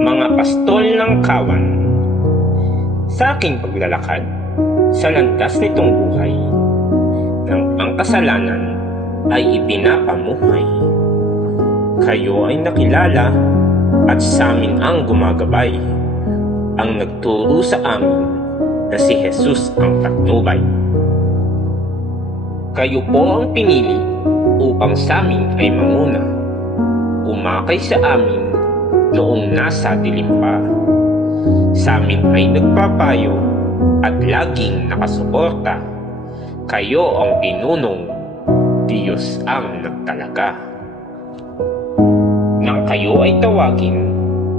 Mga pastol ng kawan. Sa aking paglalakad sa landas nitong buhay, ng ang kasalanan ay ipinapamuhay. Kayo ay nakilala at sa amin ang gumagabay, ang nagturo sa amin na si Jesus ang patnubay. Kayo po ang pinili upang sa amin ay manguna, umakay sa amin noong nasa dilim pa. Sa amin ay nagpapayo at laging nakasuporta. Kayo ang pinunong, Diyos ang nagtalaga. Nang kayo ay tawagin,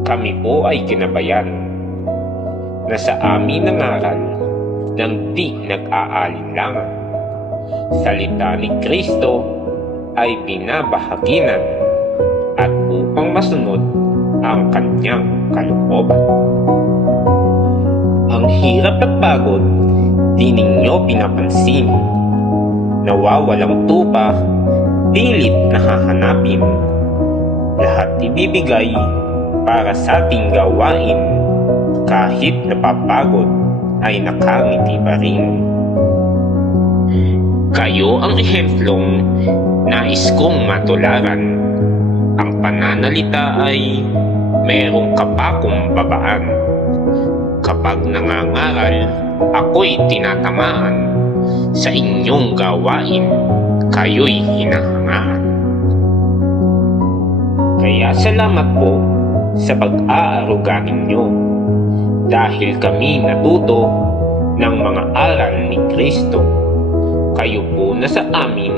kami po ay ginabayan, na sa amin nangaral nang di nag-aalinlangan. Salita ni Kristo ay binabahaginan, at upang masunod ang kanyang kalooban. Ang hirap at pagod, di ninyo pinapansin. Nawawalang tupa, pilit nahahanapin. Lahat ibibigay para sa ating gawain. Kahit napapagod, ay nakangiti pa rin. Kayo ang ehemplong nais kong matularan. Ang pananalita ay merong kapakong babaan. Kapag nangangaral, ako'y tinatamaan. Sa inyong gawain, kayo'y hinahangaan. Kaya salamat po sa pag-aaruga ninyo, dahil kami natuto ng mga aral ni Kristo. Kayo po na sa amin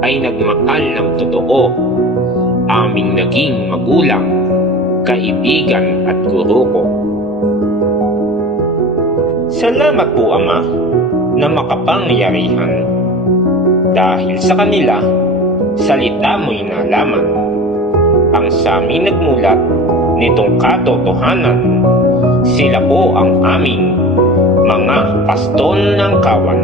ay nagmahal ng totoo, aming naging magulang, kaibigan at guro ko. Salamat po, Ama, na makapangyarihan. Dahil sa kanila, salita mo'y nalaman. Ang sami nagmulat nitong katotohanan. Sila po ang aming mga pastol ng kawan.